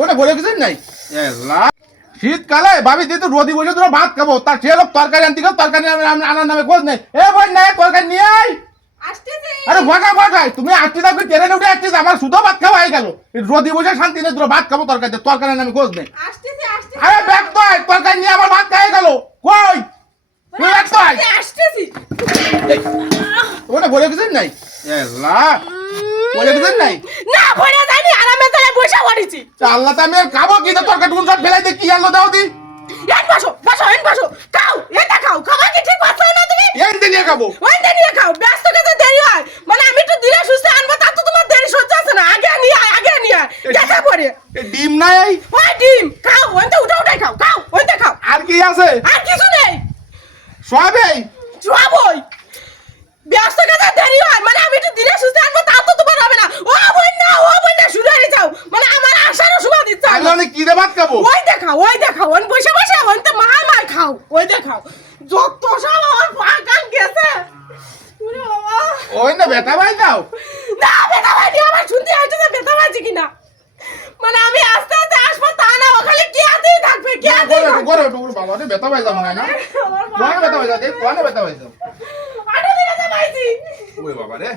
ওটা বলে কিছু নাই শীতকালে ভাবি তুই তো রোদি বসে তোরা ভাত খাবো তার সে লোক তরকারি আনতে গেল তরকারি আনার নামে খোঁজ নেই এ ভাই নাই তরকারি নিয়ে আয় আরে ভাগাই তুমি আসতে থাকবে ট্রেনে উঠে আসছিস আমার শুধু ভাত খাওয়া হয়ে গেল রোদি বসে শান্তি নেই তোরা ভাত খাবো তরকারি নামে খোঁজ নেই আরে ব্যাগ তো তরকারি নিয়ে আমার ভাত খাই গেল কই ব্যাগ তো ওটা বলে কিছু নাই বলে কিছু নাই না ভরে যায়নি আরামে তালে বসে পড়েছি আল্লাহ আমি আর খাবো কি তো তরকারি টুন সব ফেলাই দে কি আলো দাও দি এন বসো খাও এটা খাও খাওয়া কি ঠিক পাচ্ছ না তুমি এই দিন নিয়ে খাবো ওই নিয়ে খাও ব্যস্ত কাজে দেরি হয় মানে আমি একটু ধীরে সুস্থে আনবো তা তো তোমার দেরি সহ্য আছে না আগে নিয়ে দেখা পড়ে ডিম নাই ওই ডিম খাও ওইটা উঠাই খাও ওইটা খাও আর কি আছে আর কিছু নেই সবই সবই ব্যস্ত কাজে দেরি হয় মানে আমি একটু ধীরে সুস্থে আনবো তা তো তোমার হবে না ও বই না শুরু হয়ে যাও মানে আমার আশারও সময় দিচ্ছে আমি অনেক কি রে ভাত খাবো ওই দেখাও ওই বসে ওই তো মার খাও ওই দেখাও যত সব আমার পাকান গেছে ওরে বাবা ওই না বেটা ভাই দাও না বেটা ভাই আমার শুনতে আসছে না বেটা ভাই কিনা মানে আমি আস্তে আসবো তা না ওখানে কি আতেই থাকবে কি আতেই করে বাবা রে বেটা ভাই যাবো না কোন বেটা ভাই যা দেখ কোন বেটা ভাই যাও আটা দিলে তো ভাইজি ওই বাবা রে